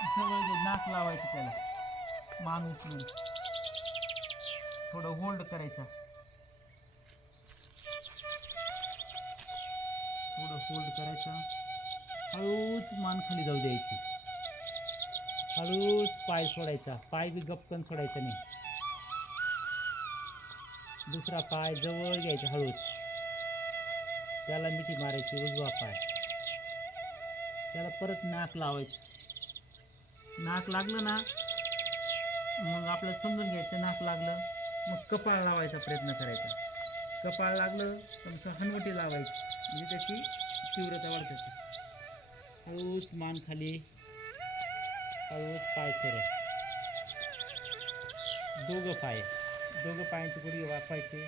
जवळ घे, नाक लावायचं त्याला मान उचलून, थोडं होल्ड करायचा, थोडं होल्ड करायचं. हळूच मान खाली जाऊ द्यायची, हळूच पाय सोडायचा, पाय बी गपकन सोडायचा नाही. दुसरा पाय जवळ घ्यायचा हळूच, त्याला मिठी मारायची उजवा पाय, त्याला परत नाक लावायचं. नाक लागलं ना मग आपल्याला समजून घ्यायचं नाक लागलं, मग कपाळ लावायचा प्रयत्न करायचा. कपाळ लागलं तर नुसतं हनवटी लावायची, म्हणजे त्याची तीव्रता वाढते. हळूच मान खाली, हळूच पाय सरळ, दोघं पायांची गुडघे वाकवायचे,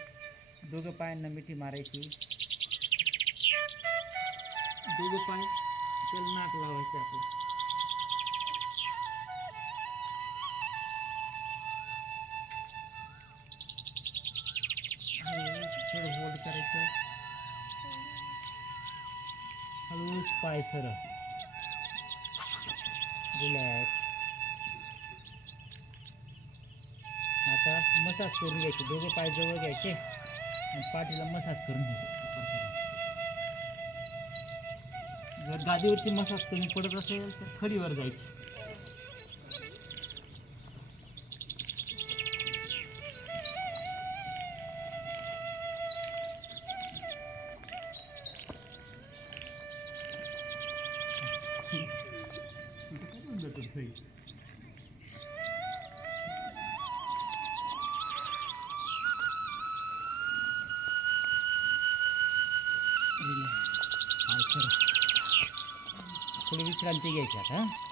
दोघं पायांना मिठी मारायची, दोघं पाय त्याला नाक लावायचं आपलं. थोडं होल्ड करायचं, हळूच पाय सरळ, रिलॅक्स. आता मसाज करून घ्यायचे, दोघं पाय जवळ घ्यायचे आणि पाठीला मसाज करून घ्यायचे. जर गादीवरची मसाज कमी पडत असेल तर फळीवर जायची. थोडी विश्रांती घ्यायची आता.